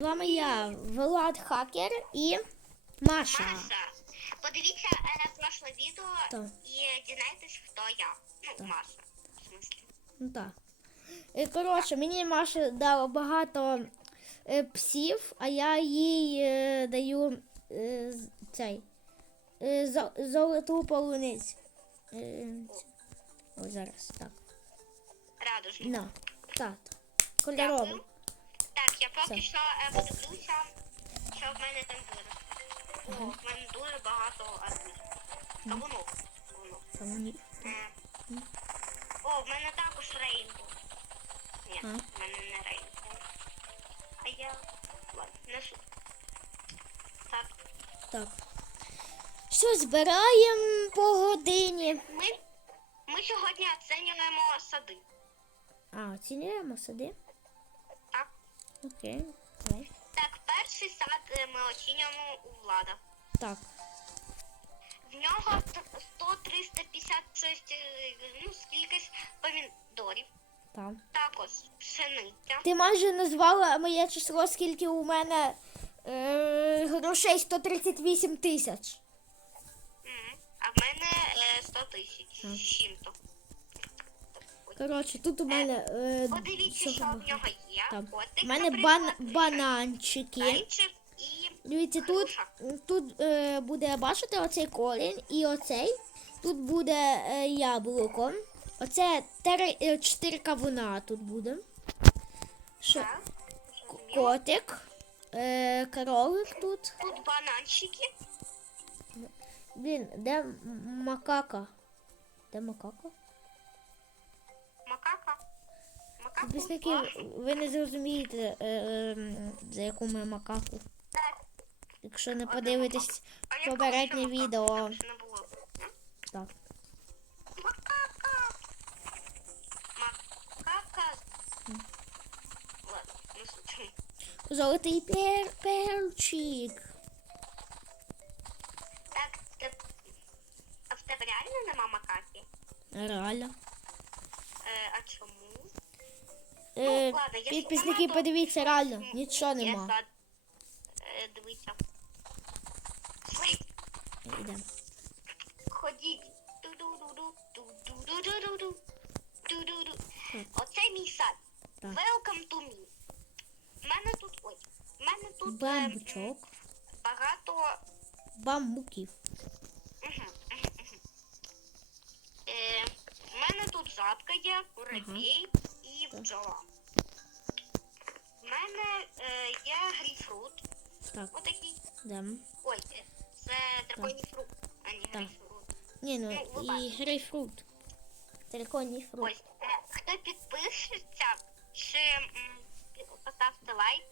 З вами я, Влад Хакер і Маша. Маша. Подивіться е, прошле відео Так. і дізнайтесь, хто я. Ну, Так. Маша. В смислі. Ну так. І, коротше, мені Маша дала багато е, псів, а я їй е, даю е, цей е, зо- золоту полуницю. Е, ось зараз, так. Радужний. На, так. Кольоровий. Так, я поки Все. що е, подивлюся, що в мене там буде. О, в мене дуже багато арбузів. Кавунок. Кавунок. Там ні. Е, О, в мене також рейнбо. Ні, А? в мене не рейнбо. А я ладно, несу. Так, Так. Що, збираємо по годині. ми, ми сьогодні оцінюємо сади. А, оцінюємо сади. Так. Окей. Давай. Так, перший сад е, ми оцінюємо у влада. Так. В нього т- 100-356, е, ну, скількись помідорів. Там. Також пшениця. Ти майже назвала моє число, скільки у мене е, грошей 138 тисяч. М, А в мене е, 100 тисяч. З чим-то. Коротше, тут у мене. Е, Подивіться, всього що в нього є. Так. Котик, У мене бан, бананчики. зайчик і Дивіться, тут, тут е, буде, бачите, оцей колін і оцей. Тут буде е, яблуко. Оце е, чотири кавуна тут буде. Що, Так, зрозуміло. котик, е, кролик тут. Тут бананчики. Блін, де м- макака? Де? Макака. Підписники, ви не зрозумієте, е, ем, за яку ми макаку. Якщо не подивитесь попереднє відео. Так. Макака. Макака. Ладно, не. Золотий пер, перчик. Так, те- а в тебе реально нема макаки? Реально. Е, а чому? Е, Ну, якщо підписники, подивіться, реально, нічого нема. Е, дивіться. Йдемо. Ходіть. Оце мій сад. Welcome to me. У мене тут ой. У мене тут е, Бамбучок. багато. Бамбуків. Мгм. Е, у мене тут жабка є, муравей і Так. бджола. У мене е, є грейпфрут. Так, Отакий. йдемо. Ой, це драконій фрукт, а не грейпфрут. Ні, ну Ну, ви і грейпфрут. Драконій фрукт. Ось, е, хто підпишеться, чи м, поставте лайк,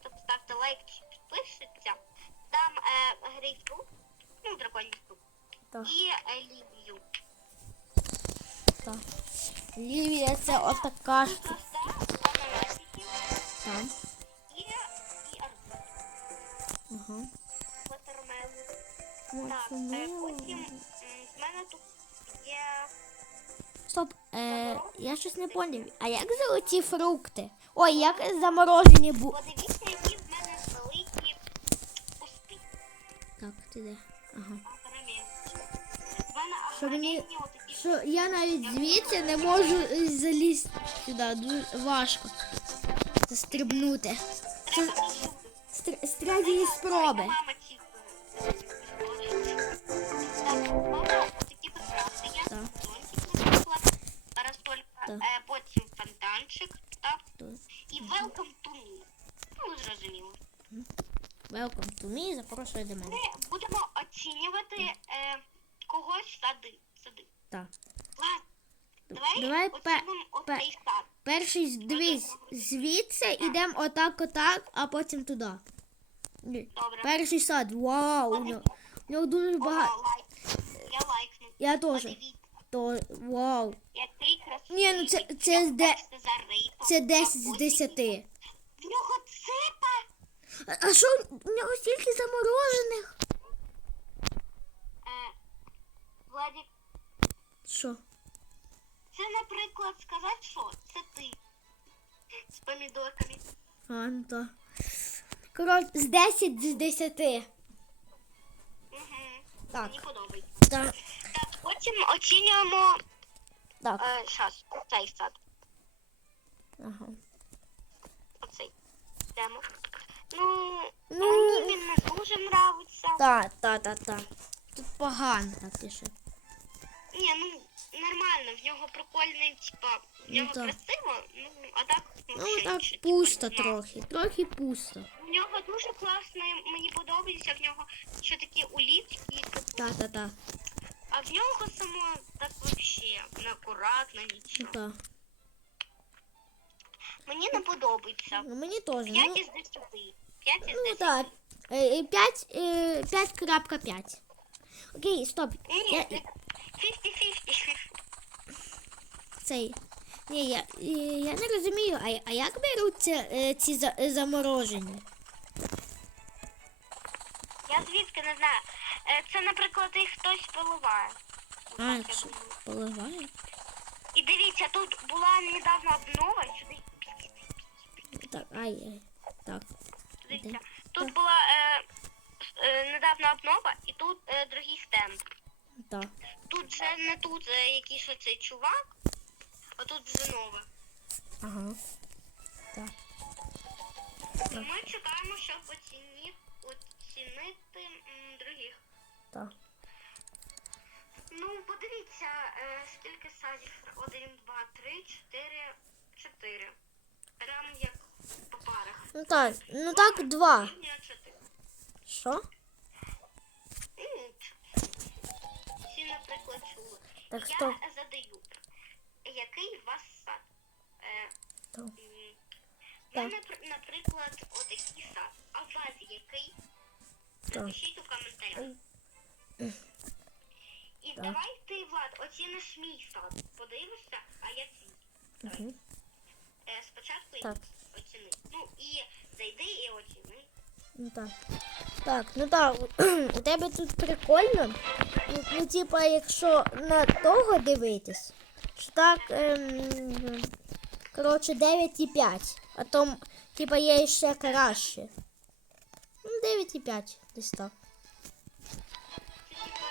хто поставте лайк чи підпишеться, дам е, грейпфрут, ну, драконій фрукт, Так, і е, лівію. так. Лівія це отака ж. Так. і, і арбуз. Ага. Так, е, потім м, в мене тут є Стоп, е, я щось не поняв. А як золоті фрукти? Ой, як заморожені бу. Подивіться, які в мене великі куски. Так, ти де? Ага. В мене Що мені- отакі Що я навіть звідси не можу е, залізти сюди. Дуже важко. Застрибнути. Це з тр- третьої спроби. Потім фонтанчик, Так. і welcome to me. Ну, зрозуміло. Welcome to me, запрошую до мене. Ми будемо оцінювати е, когось сади. сади. Так. Ладно, давай, Давай оцінимо оцей сад. Перший дивись, звідси йдемо отак, отак, а потім туди. Добре. Перший сад. Вау! У нього, у нього дуже багато. Я лайкну. Я теж. Подивіться, То вау. який красивий. Ні, ну це, це, Як де, це 10 з А потім 10. В нього ципа. А- А що у нього стільки заморожених? Е, Владик, Що? Це, наприклад, сказати, що це ти з помідорками. А, ну так. Коротше, з 10 з 10. Угу. Так, Мені подобається. так, Так, потім оцінюємо так. е, щас, оцей сад. Ага. Оцей. Йдемо. Ну, Ну. мені він не дуже нравиться. Так, так, так, так. Тут погано так пише. Ні, ну нормально, в нього прикольний, типа, в Ну, нього так. красиво, ну, а так Ну вообще так нічого, пусто типа, не знаю. трохи. Трохи пусто. В нього дуже класно, і мені подобається, в нього ще такі улітки, типу, Так, так, так. а в нього само так вообще неакуратно, Ну нічого. так. Мені не подобається. Ну мені теж. 5 Ну, із 10. 5 із ну 10. так. Е, 5, е, 5.5. Окей, стоп. Ні, Я, ні, 50-50. цей. Ні, я, я не розумію, а, а як беруться е, ці за, е, заморожені? Я звідки не знаю. Е, Це, наприклад, їх хтось поливає. А, що, поливає? І дивіться, тут була недавно обнова, сюди. Так, ай, ай. Так. Дивіться, тут була е, е, недавно обнова, і тут е, другий стенд. Так. Тут же не тут е, якийсь оцей чувак, а тут вже нове. Ага. Так. І ми чекаємо, щоб оціні, оцінити м, других. Так. Ну, подивіться, е, скільки садів. Один, два, три, чотири, чотири. Прям як по парах. Ну так, ну так, два. Чотири. Що? Ну, Всі, наприклад, чули. Так, Я стоп. задаю, який у вас сад? Е, пр- наприклад, отакий сад. А у вас який? Напишіть у коментарях. І Так. давай ти, Влад, оціниш мій сад. Подивишся, а я твій. Давай. Угу. Е, спочатку Так. оціни. Ну і зайди і оціни. Ну так. Так, ну так, у тебе тут прикольно. Ну, типа, якщо на того дивитись, що так, ем, коротше, 9,5. А то, типа, є ще краще. Ну, 9,5, десь так. Це типа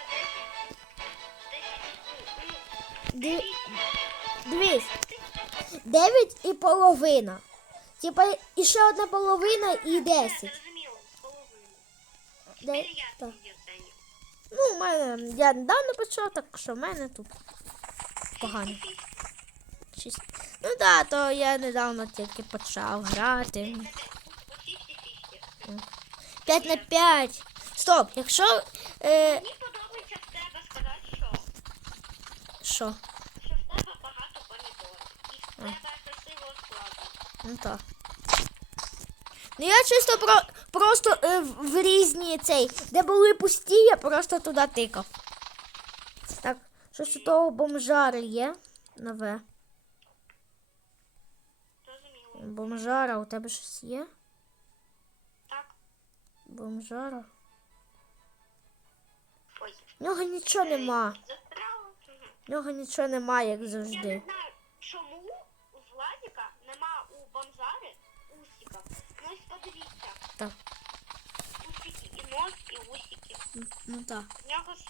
10, 10, Ди- Дивись, 9 і половина. Типа, і ще одна половина і 10. Де- так. Ну, у мене, я недавно почав, так що в мене тут погано. Шість. Ну так, да, то я недавно тільки почав грати. 50-50. 5 на 5. Стоп, якщо. Е, Мені подобається в тебе сказати, що, що? що в тебе багато помідорів. І в тебе красиво складно. Ну так. Ну я чисто про, просто е, в, різні цей, де були пусті, я просто туди тикав. Так, щось у того бомжари є нове. Бомжара, у тебе щось є? Так. Бомжара. Ой. В нього нічого нема. В нього нічого нема, як Я не завжди. знаю, чому так. В нього ж.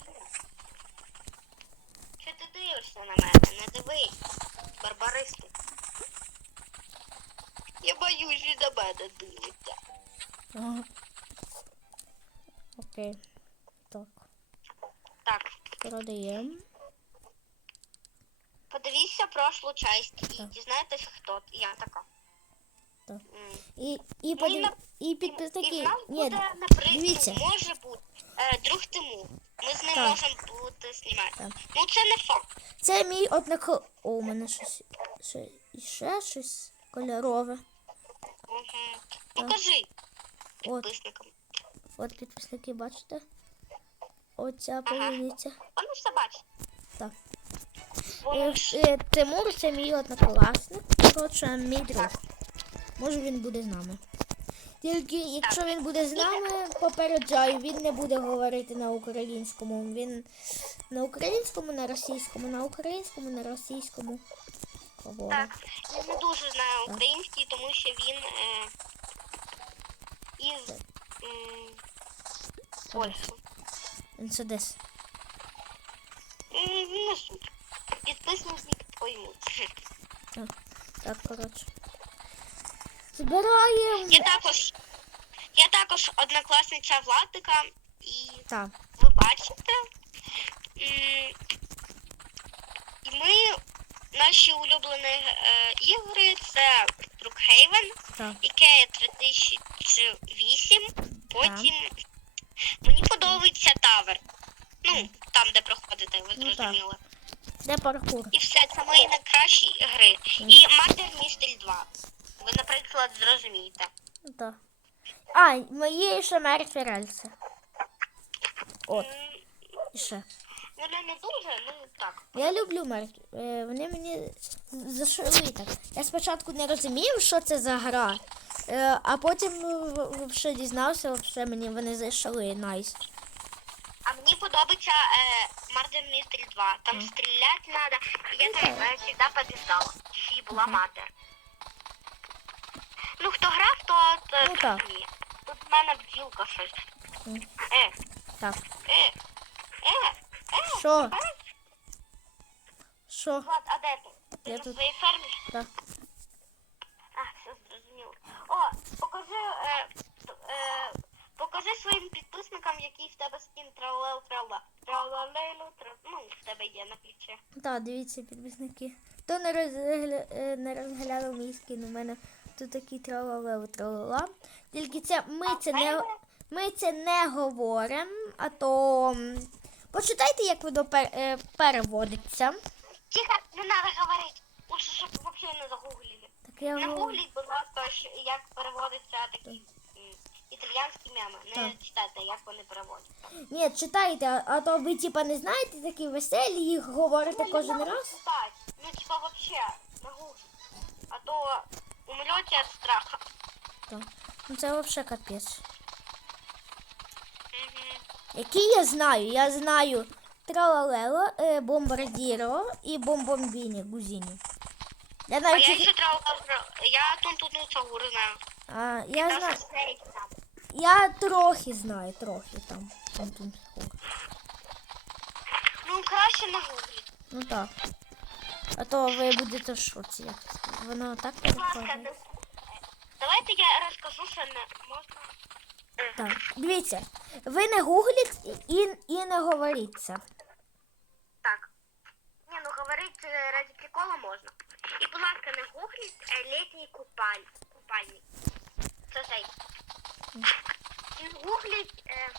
Чи ти дивишся на мене? Не дивись. Барбаристи. Я боюсь, що на мене дивиться. Ага. Окей. Так. Так, Продаємо. подивіться прошлу часть і дізнайтесь, хто я така. М. І, і, Ну, і подив... на- і підписники. і в нас Ні, буде, наприклад, дивіться. може бути е, друг Тимур. Ми з ним Так. можемо бути знімати. Так. Ну це не факт. Це мій однак. О, у мене щось. Ще, і ще щось кольорове. Угу. Покажи От, підписникам. от підписники, бачите? Оця полуниця. Вони ж це бачать. Так. Вони Е, е, Тимур це мій однокласник. Коротше, мій друг. Може він буде з нами. Тільки якщо він буде з нами, попереджаю, він не буде говорити на українському. Він на українському, на російському, на українському, на російському. говорить. так. Я не дуже знаю український, тому що він. Е, із м, Польщі. Він це десь. М, Не. Підписники поймуть. Так, коротше. Збираємо. Я також, я також однокласниця Владика, і Так. ви бачите. І ми, наші улюблені е, ігри це Brookhaven, Так. Ікея 3008, потім мені подобається Тавер. Ну, там, де проходите, ви Ну, зрозуміли. Де паркур? І все, це мої найкращі гри. І Murder Mystery 2. Ви, наприклад, зрозумієте. Ну, Так. А, мої ще мертві рельси. От, і ще. Ну, не, дуже, ну так. Я люблю мертві. Е, вони мені зашили так. Я спочатку не розумів, що це за гра. Е, а потім взагалі дізнався, вообще мені вони зайшли найс. А мені подобається е, Murder Mystery 2. Там Мгм. стріляти треба. Я Ну, так. е, завжди побіждала. І була Мгм. мати. Ну, хто грав, то, то Ну, так. зрозуміє. Тут в мене бджілка щось. Мгм. Е, Так. е, е, е. Що? Що? Влад, а де ти? Ти Я на тут. своїй фермі? Так. А, все зрозуміло. О, покажи, е, е, покажи своїм підписникам, який в тебе скін тралел трала. Тралалейлу, тра... Ну, в тебе є на плечі. Так, дивіться, підписники. Хто не, розгля... е, не розглядав мій скін, у мене тут такий тралалео тралала. Тільки це ми це не ми це не говоримо, а то почитайте, як воно пер... е, переводиться. Тихо, не треба говорити. Лучше, щоб взагалі не загуглили. Так я Не гугліть, будь ласка, як переводяться такі італіянські меми. Не Так. читайте, як вони переводяться. Ні, читайте, а, а то ви типа не знаєте такі веселі, їх говорите Ну, кожен раз. читать. Ну, типа, вообще, на гуглі. А то умрете від страха. Так. Ну це взагалі капець. Мгм. Які я знаю? Я знаю Тралалело, е, Бомбардіро і Бомбомбіні, Гузіні. Я А навіть я їх- ще трав... Я тут тут ну знаю. а, я, знаю, там. я трохи знаю, трохи там. там. Ну, краще на гуглі. Ну так. А то ви будете в шоці. Воно так переходить. Давайте я розкажу, що не можна. Так. Дивіться, ви не гугліть і, і не говоріть це. Так. Ні, ну говорити е, ради прикола можна. І, будь ласка, не гугліть е, літній купаль. купальник. Це цей. Не гугліть. Е...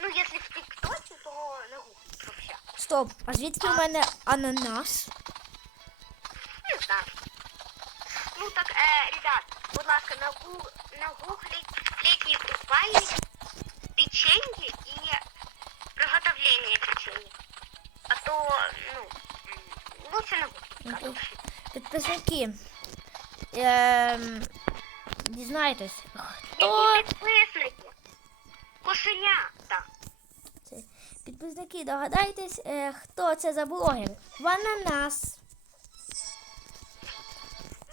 Ну, якщо в тіктоці, то не гугліть вообще. Стоп, а звідки у мене ананас? Не знаю. Ну так, е, ребят, будь ласка, на, гу... на гуглі літній купальник, печенье і приготовлення печенья. А то, ну, м, лучше не гуглить, Окей. короче. Підписники. Ем, дізнайтесь, хто Які Підписники, догадайтесь, е, хто це за блогер? Вананас.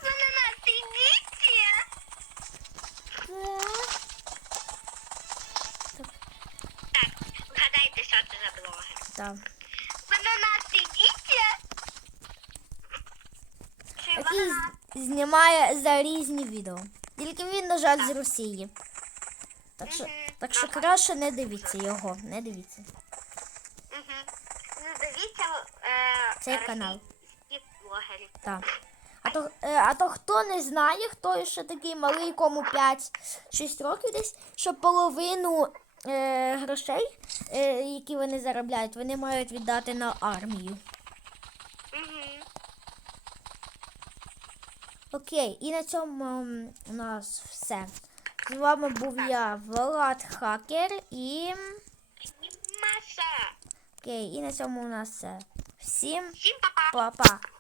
Ви на нас ідіть. Так. Так, вгадайте, що це за блогер. Так. На ідіть. Який знімає за різні відео. Тільки він, на жаль, з Росії. Так що, так що краще не дивіться його, не дивіться. Угу. Ну, дивіться е, Цей канал. Так. А то, е, а то хто не знає, хто ще такий малий, кому 5-6 років десь, що половину е, грошей, е, які вони заробляють, вони мають віддати на армію. Окей, і на цьому у нас все. З вами був я, Влад Хакер, і. Маша. Окей, і на цьому у нас все. Всім па-па.